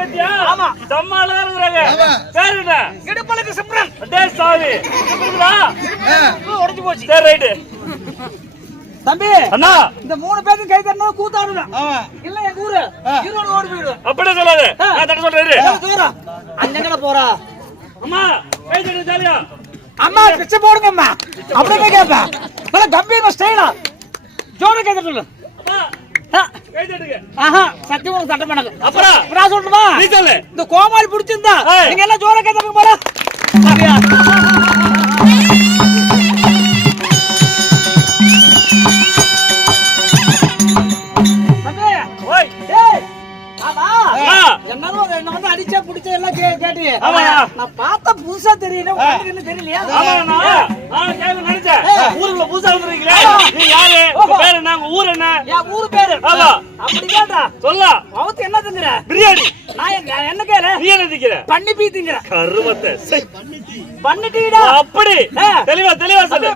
கத்தியா? ஆமா. சம்மால தான் இருக்கிறாங்க. பேரு என்ன? இடுப்பலுக்கு சிம்ரன். அடே சாமி. இருக்குதா? உடைஞ்சு போச்சு. சரி ரைட். தம்பி அண்ணா இந்த 3 பேருக்கு கை தட்டணும் கூத்தாடுவேன். இல்ல எங்க ஊரு ஈரோடு ஓடி போயிடுவேன். அப்படியே சொல்லாத. நான் தட்ட சொல்றேன். தூரம் அண்ணங்கட போறா. அம்மா கை தட்டு ஜாலியா. அம்மா பிச்சை போடுங்க அம்மா. அப்படியே கேப்ப. பல கம்பீரமா ஸ்டைலா. ஜோர கை தட்டணும். அம்மா கை தட்டுங்க. ஆஹா சத்தியமா தட்ட மாட்டாங்க. அப்புறம் நான் சொல்லணுமா? நீ சொல்லு. இந்த கோமாளி பிடிச்சிருந்தா நீங்க எல்லாம் ஜோர கை தட்டுங்க போறா. சரியா? என்ன வந்து அடிச்சா புடிச்ச எல்லாம் கேட்டு நான் பார்த்தா புதுசா தெரியல. உங்களுக்கு என்ன தெரியலையா? ஊருக்குள்ள புதுசா வந்துருக்கீங்களா? நீ யாரு? பேர் என்ன? உங்க ஊர் என்ன? என் ஊரு பேரு. அப்படி கேட்டா சொல்லா. அவத்து என்ன திங்கிற? பிரியாணி. நான் என்ன கேள? நீ என்ன திங்கிற? பண்ணி பீ திங்கிற. கருமத்தை பண்ணிட்டீடா. அப்படி தெளிவா சொல்லு.